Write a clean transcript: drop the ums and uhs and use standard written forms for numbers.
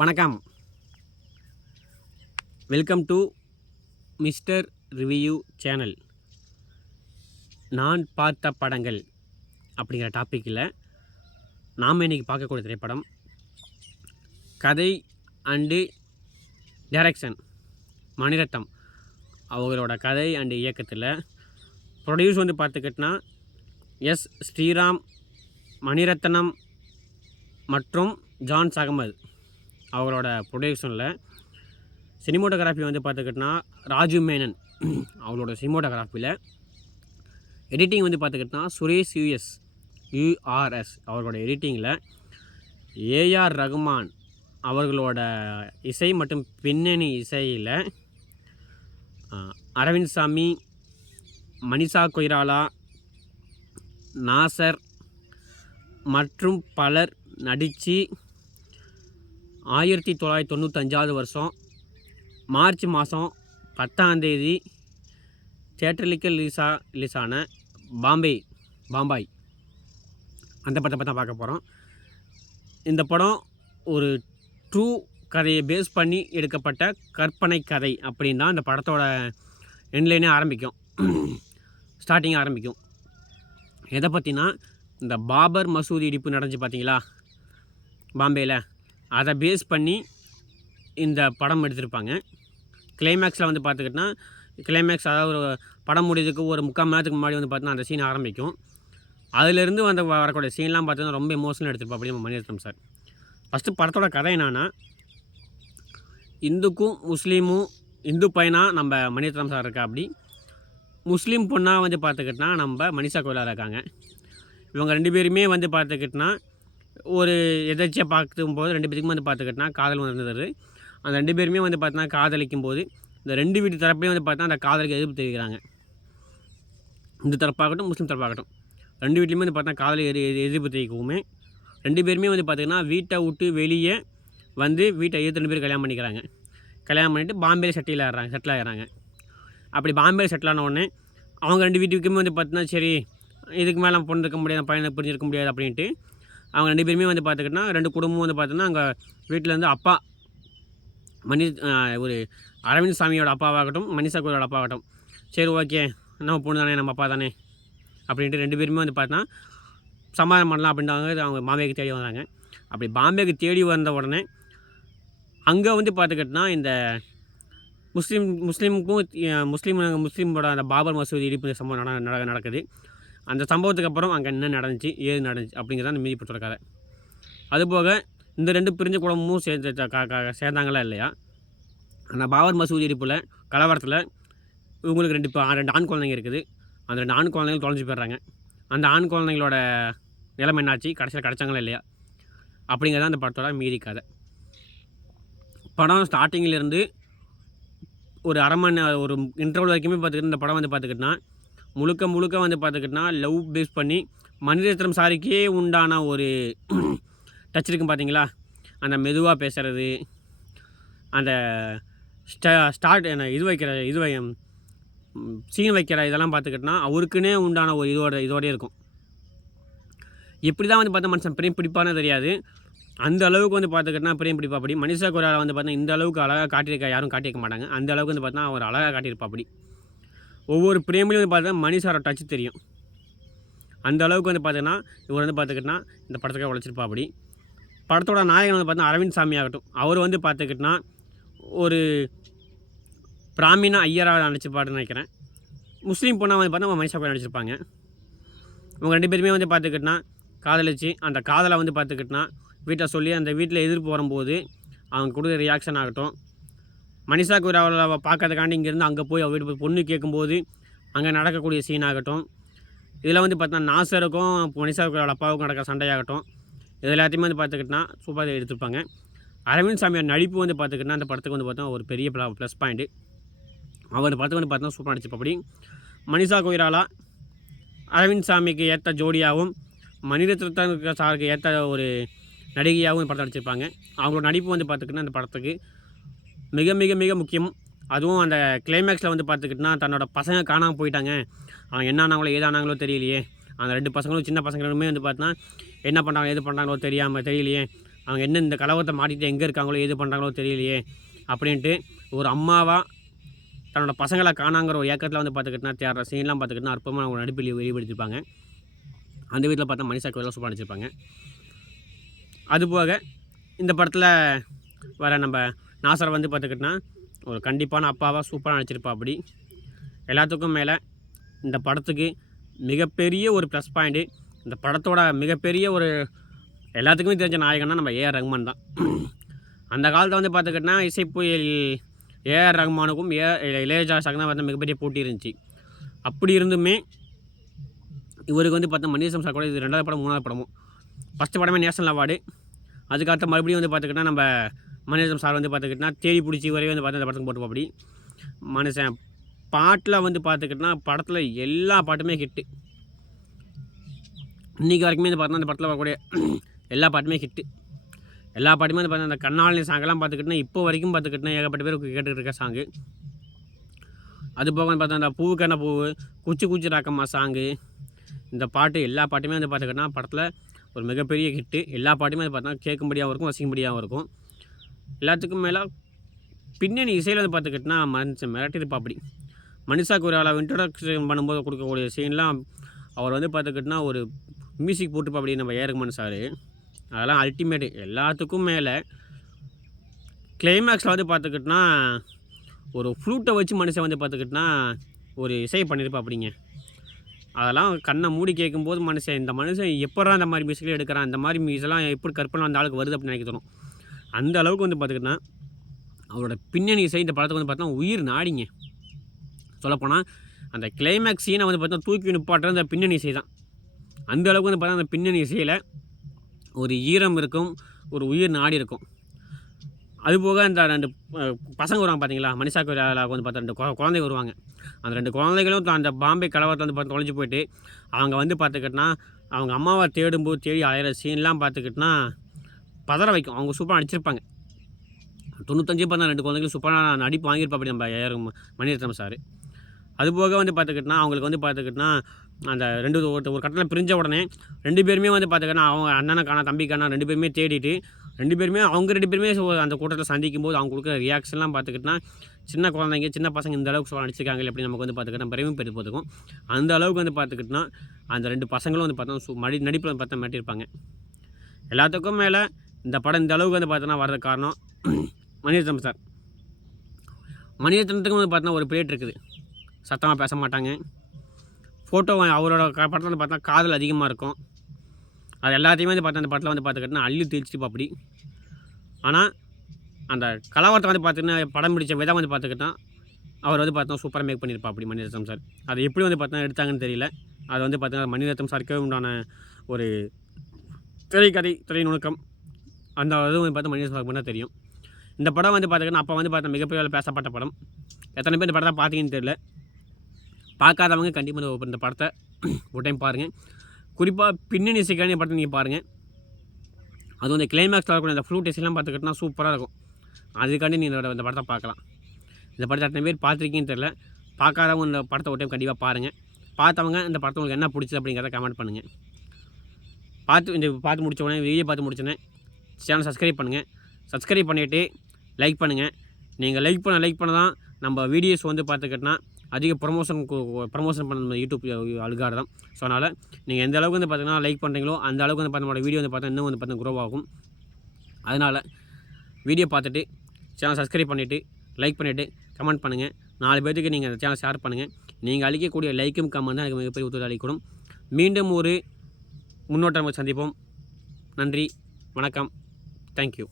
வணக்கம். Welcome to mister review channel. நான் பார்த்த படங்கள் அப்படிங்கிற டாப்பிக்கில் நாம் இன்றைக்கி பார்க்கக்கூடிய திரைப்படம் கதை அண்டு டைரக்ஷன். மணிரத்னம் அவங்களோட கதை அண்டு இயக்கத்தில் ப்ரொடியூஸ் பார்த்துக்கிட்டனா எஸ் ஸ்ரீராம், மணிரத்னம் மற்றும் ஜான்ஸ் அகமது அவங்களோட ப்ரொடியூஷனில். சினிமோட்டோகிராஃபி பார்த்துக்கிட்டனா ராஜு மேனன் அவங்களோட சினிமோட்டோகிராஃபியில். எடிட்டிங் பார்த்துக்கிட்டனா சுரேஷ் யூஆர்எஸ் அவர்களோட எடிட்டிங்கில். ஏஆர் ரகுமான் அவர்களோட இசை மற்றும் பின்னணி இசையில். அரவிந்த் சாமி, மனிஷா கொய்ராலா, நாசர் மற்றும் பலர் நடித்து 1995 வருஷம் மார்ச் மாதம் 10 தியேட்டரிக்கல் ரிலீஸான பாம்பாய் அந்த படத்தை பற்றி தான் பார்க்க போகிறோம். இந்த படம் ஒரு ட்ரூ கதையை பேஸ் பண்ணி எடுக்கப்பட்ட கற்பனை கதை அப்படின்னா இந்த படத்தோட எண்ட்லைனே ஆரம்பிக்கும், ஸ்டார்டிங் ஆரம்பிக்கும். எதை பற்றினா இந்த பாபர் மசூதி இடிப்பு நடந்துச்சு பார்த்தீங்களா பாம்பேயில், அதை பேஸ் பண்ணி இந்த படம் எடுத்திருப்பாங்க. கிளைமேக்ஸில் பார்த்துக்கிட்டனா கிளைமேக்ஸ் அதாவது ஒரு படம் முடியதுக்கு ஒரு 3/4 மணி நேரத்துக்கு முன்னாடி பார்த்தீங்கன்னா அந்த சீன் ஆரம்பிக்கும். அதிலேருந்து வரக்கூடிய சீன்லாம் பார்த்தீங்கன்னா ரொம்ப எமோஷனல் எடுத்திருப்பா அப்படி மணிரத்னம் சார். ஃபஸ்ட்டு படத்தோட கதை என்னென்னா, இந்துக்கும் முஸ்லீமும், இந்து பையனாக நம்ம மணிரத்னம் சார் இருக்கா, அப்படி முஸ்லீம் பொண்ணாக பார்த்துக்கிட்டனா நம்ம மனிஷா கொய்ராலா இருக்காங்க. இவங்க 2 பேருமே பார்த்துக்கிட்டனா ஒரு எதாச்சியாக பார்க்கும்போது 2 பேருக்குமே பார்த்துக்கிட்டனா காதல் நடந்தது. அந்த 2 பேருமே பார்த்தீங்கன்னா காதலிக்கும் போது இந்த 2 வீட்டு தரப்பையும் பார்த்தா அந்த காதலுக்கு எதிர்ப்பு தெரிவிக்கிறாங்க. இந்து தரப்பாகட்டும் முஸ்லீம் தரப்பாகட்டும் 2 வீட்லேயுமே பார்த்தா காதலுக்கு எதிர்ப்பு தெரிவிக்கவுமே 2 பேருமே பார்த்திங்கன்னா வீட்டை விட்டு வெளியே வீட்டை 2 பேர் கல்யாணம் பண்ணிக்கிறாங்க. கல்யாணம் பண்ணிவிட்டு பாம்பேயில் செட்டில் ஆகிறாங்க. அப்படி பாம்பேயில் செட்டில் ஆன உடனே அவங்க 2 வீட்டுக்குமே பார்த்தீங்கன்னா சரி இதுக்கு மேலே பொண்ணு இருக்க முடியாது, பையனை புரிஞ்சிருக்க முடியாது அப்படின்ட்டு அவங்க 2 பேருமே பார்த்துக்கிட்டனா 2 குடும்பமும் பார்த்தீங்கன்னா அங்கே வீட்டில் அப்பா ஒரு அரவிந்த் சாமியோட அப்பாவாகட்டும் மனிஷா கொய்ராலா அப்பாவாகட்டும் சரி ஓகே நம்ம பொண்ணு தானே நம்ம அப்பா தானே அப்படின்ட்டு 2 பேருமே பார்த்தீங்கன்னா சமாதானம் பண்ணலாம் அப்படின்ட்டு அவங்க பாம்பேக்கு தேடி வந்தாங்க. அப்படி பாம்பேக்கு தேடி வந்த உடனே அங்கே பார்த்துக்கிட்டனா இந்த முஸ்லீமோட அந்த பாபர் மசூதி இடிப்பு சம்பவம் நடக்குது. அந்த சம்பவத்துக்கு அப்புறம் அங்கே என்ன நடந்துச்சு ஏது நடந்துச்சு அப்படிங்கிறத அந்த மீதி படத்தோட கதை. அதுபோக இந்த 2 பிரிஞ்ச குடும்பமும் சேர்ந்தாங்களா இல்லையா, அந்த பாபர் மசூதி இடிப்பில் கலவரத்தில் இவங்களுக்கு 2 ஆண் குழந்தைங்க இருக்குது. அந்த 2 ஆண் குழந்தைங்க தொலைஞ்சு போயிடுறாங்க. அந்த ஆண் குழந்தைங்களோட நிலைமை என்னாச்சு, கடைசியில் கிடச்சாங்களா இல்லையா அப்படிங்கிறத அந்த படத்தோட மீதி கதை. படம் ஸ்டார்டிங்கிலேருந்து ஒரு அரை மணி நேரம் ஒரு இன்டர்வல் வரைக்குமே பார்த்துக்கிட்டு இந்த படம் பார்த்துக்கிட்டனா முழுக்க பார்த்துக்கிட்டனா லவ் பேஸ் பண்ணி மணிரத்னம் சாரிக்கே உண்டான ஒரு டச் இருக்கும் பார்த்தீங்களா. அந்த மெதுவாக பேசுகிறது, அந்த சீன் வைக்கிற இதெல்லாம் பார்த்துக்கிட்டனா அவருக்குன்னே உண்டான ஒரு இதோடய இருக்கும். எப்படி தான் பார்த்தா மனுஷன் பிரேம் பிடிப்பானே தெரியாது, அந்த அளவுக்கு பார்த்துக்கிட்டனா பிரேம் பிடிப்பா. அப்படி மனிஷா கொய்ராலா பார்த்தா இந்த அளவுக்கு அழகாக காட்டியிருக்கா யாரும் காட்டியிருக்க மாட்டாங்க. அந்த அளவுக்கு பார்த்தா அவர் அழகாக காட்டியிருப்பா. அப்படி ஒவ்வொரு பிரேம்லையும் பார்த்தா மனிஷாரோட டச்சு தெரியும். அந்த அளவுக்கு பார்த்தீங்கன்னா இவர் பார்த்துக்கிட்டனா இந்த படத்துக்காக உழைச்சிருப்பா. அப்படி படத்தோட நாயகன் பார்த்தா அரவிந்த் சாமி ஆகட்டும், அவர் பார்த்துக்கிட்டனா ஒரு பிராமின ஐயராக நடிச்சிருப்பாருன்னு நினைக்கிறேன். முஸ்லீம் பொண்ணாக பார்த்தா மனிஷா கொய்ராலா நடிச்சிருப்பாங்க. இவங்க 2 பேருமே பார்த்துக்கிட்டனா காதலிச்சு அந்த காதலை பார்த்துக்கிட்டனா வீட்டை சொல்லி அந்த வீட்டில் எதிர்ப்பு வரும்போது அவங்க கொடுக்குற ரியாக்ஷன் ஆகட்டும், மனிஷா கொய்ராலாவை பார்க்கறதுக்காண்டி இங்கேருந்து அங்கே போய் அவ வீட்டு பொண்ணு கேட்கும்போது அங்கே நடக்கக்கூடிய சீன் ஆகட்டும், இதில் பார்த்தா நாசருக்கும் மனிஷா கொய்ராலா அப்பாவுக்கும் நடக்கிற சண்டையாகட்டும், இது எல்லாத்தையுமே பார்த்துக்கிட்டனா சூப்பராக எடுத்துருப்பாங்க. அரவிந்த் சாமியோட நடிப்பு பார்த்துக்கிட்டனா அந்த படத்துக்கு பார்த்தா ஒரு பெரிய ப்ளஸ் பாயிண்ட்டு. அவர் படத்துக்கு பார்த்தா சூப்பராக நடிச்சிருப்பா. அப்படி மனிஷா கொய்ராலா அரவிந்த் சாமிக்கு ஏற்ற ஜோடியாகவும் மணிரத்னம் சாருக்கு ஏற்ற ஒரு நடிகையாகவும் படத்தை நடிச்சிருப்பாங்க. அவங்களோட நடிப்பு பார்த்துக்கிட்டனா அந்த படத்துக்கு மிக மிக மிக முக்கியம். அதுவும் அந்த கிளைமேக்ஸில் பார்த்துக்கிட்டனா தன்னோட பசங்க காணாமல் போயிட்டாங்க, அவங்க என்ன ஆனாங்களோ ஏதானாங்களோ தெரியலையே, அந்த 2 பசங்களும் சின்ன பசங்களுமே பார்த்தீங்கன்னா என்ன பண்ணுறாங்க ஏது பண்ணுறாங்களோ தெரியலையே அவங்க என்ன இந்த கலவரத்தை மாட்டிட்டு எங்கே இருக்காங்களோ எது பண்ணுறாங்களோ தெரியலையே அப்படின்ட்டு ஒரு அம்மாவாக தன்னோட பசங்களை காணாங்கிற ஒரு ஏக்கத்தில் வந்து பார்த்துக்கிட்டா தேடுற சீன்லாம் பார்த்துக்கிட்டா அற்பமாக அவங்க நடிப்பில் வெளிப்படுத்திருப்பாங்க. அந்த வீட்டில் பார்த்தா மனிஷா கோயிலாக சூப்பராக நடிச்சிருப்பாங்க. அதுபோக இந்த படத்தில் வர நம்ம நாசர் வந்து பார்த்துக்கிட்டா ஒரு கண்டிப்பான அப்பாவாக சூப்பராக நடிச்சிருப்பா. அப்படி எல்லாத்துக்கும் மேலே இந்த படத்துக்கு மிகப்பெரிய ஒரு ப்ளஸ் பாயிண்ட்டு, இந்த படத்தோட மிகப்பெரிய ஒரு எல்லாத்துக்குமே தெரிஞ்ச நாயகன்னா நம்ம ஏஆர் ரஹ்மான் தான். அந்த காலத்தை வந்து பார்த்துக்கிட்டா இசைப்புயல் ஏஆர் ரஹ்மானுக்கும் இளையராஜாவுக்கும் தான் வந்து மிகப்பெரிய போட்டி இருந்துச்சு. அப்படி இருந்துமே இவருக்கு வந்து பார்த்தா மணிரத்னம் சார் கூட இது 2வது படம் 3வது படமும். ஃபஸ்ட்டு படமே நேஷனல் அவார்டு. அதுக்கடுத்த மறுபடியும் வந்து பார்த்துக்கிட்டா நம்ம மணிரத்னம் சார் வந்து பார்த்துக்கிட்டா தேடி பிடிச்சி வரையும் வந்து பார்த்து அந்த படத்துக்கு போட்டுப்போம். அப்படி மனுஷன் பாட்டில் வந்து பார்த்துக்கிட்டா படத்தில் எல்லா பாட்டுமே ஹிட்டு. இன்றைக்கி வரைக்குமே வந்து பார்த்தா அந்த படத்தில் வரக்கூடிய எல்லா பாட்டுமே ஹிட்டு. எல்லா பாட்டுமே வந்து பார்த்தா அந்த கண்ணாளி சாங்கெல்லாம் பார்த்துக்கிட்டா இப்போ வரைக்கும் பார்த்துக்கிட்டா ஏகப்பட்ட பேர் கேட்டுக்கிட்டு இருக்க சாங்கு. அது போக வந்து பார்த்தா அந்த பூவுக்கான பூவு, குச்சி குச்சி ராக்கம்மா சாங்கு, இந்த பாட்டு எல்லா பாட்டுமே வந்து பார்த்துக்கிட்டா படத்தில் ஒரு மிகப்பெரிய ஹிட்டு. எல்லா பாட்டுமே வந்து பார்த்தா கேட்கும்படியாகவும் இருக்கும், வசிக்கும்படியாகவும் இருக்கும். எல்லாத்துக்கும் மேலே பின்னணி இசையில் வந்து பார்த்துக்கிட்டா மனுஷன் மிரட்டிருப்பா. அப்படி மனிஷா கொய்ராலா இன்ட்ரடக்ஷன் பண்ணும்போது கொடுக்கக்கூடிய சீன்லாம் அவர் வந்து பார்த்துக்கிட்டா ஒரு மியூசிக் போட்டுப்பா. அப்படி நம்ம ஏஆர் ரஹ்மான் சார் அதெல்லாம் அல்டிமேட்டு. எல்லாத்துக்கும் மேலே கிளைமேக்ஸில் வந்து பார்த்துக்கிட்டா ஒரு ஃப்ளூட்டை வச்சு மனுஷன் வந்து பார்த்துக்கிட்டா ஒரு இசை பண்ணியிருப்பா. அப்படிங்க அதெல்லாம் கண்ணை மூடி கேட்கும்போது இந்த மனுஷன் எப்படா அந்த மாதிரி மியூசிக்கில் எடுக்கிறான், அந்த மாதிரி மியூசிக்லாம் எப்படி கற்பனை அந்த ஆளுக்கு வருது அப்படின்னு நினைக்க தோணும். அந்த அளவுக்கு வந்து பார்த்துக்கிட்டா அவரோட பின்னணி இசை இந்த படத்துக்கு வந்து பார்த்தா உயிர் நாடிங்க. சொல்லப்போனால் அந்த கிளைமேக்ஸ் சீனை வந்து பார்த்தா தூக்கி நிப்பாட்டுற அந்த பின்னணி இசை தான். அந்த அளவுக்கு வந்து பார்த்தா அந்த பின்னணி இசையில் ஒரு ஈரம் இருக்கும், ஒரு உயிர் நாடி இருக்கும். அதுபோக அந்த 2 பசங்க வருவாங்க பார்த்தீங்களா, மனிஷா கொய்ராலாவுக்கு வந்து பார்த்தா 2 குழந்தைங்க வருவாங்க. அந்த 2 குழந்தைகளும் அந்த பாம்பே கலவரத்தில் வந்து பார்த்து தொலைஞ்சு போயிட்டு அவங்க வந்து பார்த்துக்கிட்டா அவங்க அம்மாவை தேடும்போது தேடி அலையிற சீன்லாம் பார்த்துக்கிட்டா பதற வைக்கும். அவங்க சூப்பராக நடிச்சிருப்பாங்க. 95% 2 குழந்தைகளும் சூப்பராக நடிப்பு வாங்கியிருப்பா. அப்படி நம்ம ஏஆர் மணிரத்னம் சார். அதுபோக வந்து பார்த்துக்கிட்டா அவங்களுக்கு வந்து பார்த்துக்கிட்டா அந்த ஒரு கட்டத்தில் பிரிஞ்ச உடனே 2 பேருமே வந்து பார்த்துக்கிட்டா அவங்க அண்ணனை காணா தம்பி காணா 2 பேருமே தேடிட்டு 2 பேருமே அவங்க 2 பேருமே அந்த கூட்டத்தில் சந்திக்கும் போது அவங்க கொடுக்குற ரியாக்ஷன்லாம் பார்த்துக்கிட்டா சின்ன குழந்தைங்க சின்ன பசங்க இந்த அளவுக்கு நடிச்சிருக்காங்க அப்படின்னு நமக்கு வந்து பார்த்துக்கிட்டா பெருமை பெற்று போதுக்கும். அந்த அளவுக்கு வந்து பார்த்துக்கிட்டா அந்த 2 பசங்களும் வந்து பார்த்தா நடிப்பில் வந்து பார்த்தா மாட்டியிருப்பாங்க. எல்லாத்துக்கும் மேலே இந்த படம் இந்த அளவுக்கு வந்து பார்த்தோன்னா வர்றது காரணம் மணிரத்னம் சார். மணிரத்னத்துக்கும் வந்து பார்த்தா ஒரு பிளேட் இருக்குது, சத்தமாக பேச மாட்டாங்க. ஃபோட்டோ அவரோட படத்தில் வந்து பார்த்தா காதல் அதிகமாக இருக்கும். அது எல்லாத்தையுமே வந்து பார்த்தா அந்த படத்தில் வந்து பார்த்துக்கிட்டா அள்ளி தெளிச்சிட்டு அப்படி. ஆனால் அந்த கலவரத்தை வந்து பார்த்திங்கன்னா படம் பிடிச்ச விதம் வந்து பார்த்துக்கிட்டா அவர் வந்து பார்த்தா சூப்பராக மேக் பண்ணியிருப்பா. அப்படி மணிரத்னம் சார் அதை எப்படி வந்து பார்த்தா எடுத்தாங்கன்னு தெரியல. அது வந்து பார்த்தீங்கன்னா மணிரத்னம் சாருக்கே உண்டான ஒரு திரை நுணுக்கம் அந்த இது வந்து பார்த்தா மணிரத்னம் சாருக்கு தான் தெரியும். இந்த படம் வந்து பார்த்திங்கன்னா அப்போ வந்து பார்த்தா மிகப்பெரிய பேசப்பட்ட படம். எத்தனை பேர் இந்த படத்தை பார்த்தீங்கன்னு தெரியல. பார்க்காதவங்க கண்டிப்பாக இந்த படத்தை ஒரு டைம் பாருங்கள். குறிப்பாக பின்னணி இசைக்கான படத்தை நீங்கள் பாருங்கள். அதுவும் இந்த கிளைமேக்ஸில் இருக்கக்கூடிய அந்த ஃப்ளூட் இசைலாம் பார்த்துக்கிட்டா சூப்பராக இருக்கும். அதுக்காண்டி நீங்கள் இந்த படத்தை பார்க்கலாம். இந்த படத்தை எத்தனை பேர் பார்த்துருக்கீங்கன்னு தெரியல. பார்க்காதவங்க இந்த படத்தை ஒரு டைம் கண்டிப்பாக பாருங்கள். பார்த்தவங்க இந்த படத்தை உங்களுக்கு என்ன பிடிச்சது அப்படிங்கிறத கமெண்ட் பண்ணுங்கள். பார்த்து முடிச்ச உடனே வீடியோ பார்த்து முடிச்சோன்னே சேனல் சப்ஸ்கிரைப் பண்ணுங்கள். சப்ஸ்கிரைப் பண்ணிவிட்டு லைக் பண்ணுங்கள். நீங்கள் லைக் பண்ண தான் நம்ம வீடியோஸ் வந்து பார்த்துக்கிட்டோன்னா அதிக ப்ரமோஷன் பண்ண நம்ம யூடியூப் அல்காரிதம். ஸோ அதனால் நீங்கள் எந்த அளவுக்கு வந்து பார்த்தீங்கன்னா லைக் பண்ணுறீங்களோ அந்த அளவுக்கு வந்து நம்மளோட வீடியோ வந்து பார்த்தா இன்னும் வந்து பார்த்தா க்ரோ ஆகும். அதனால் வீடியோ பார்த்துட்டு சேனல் சப்ஸ்கிரைப் பண்ணிவிட்டு லைக் பண்ணிவிட்டு கமெண்ட் பண்ணுங்கள். 4 பேருக்கு நீங்கள் அந்த சேனல் ஷேர் பண்ணுங்கள். நீங்கள் அளிக்கக்கூடிய லைக்கும் கமெண்ட் தான் எனக்கு மிகப்பெரிய உதவி அளிக்கணும். மீண்டும் ஒரு முன்னோட்டம் சந்திப்போம். நன்றி, வணக்கம், தேங்க்யூ.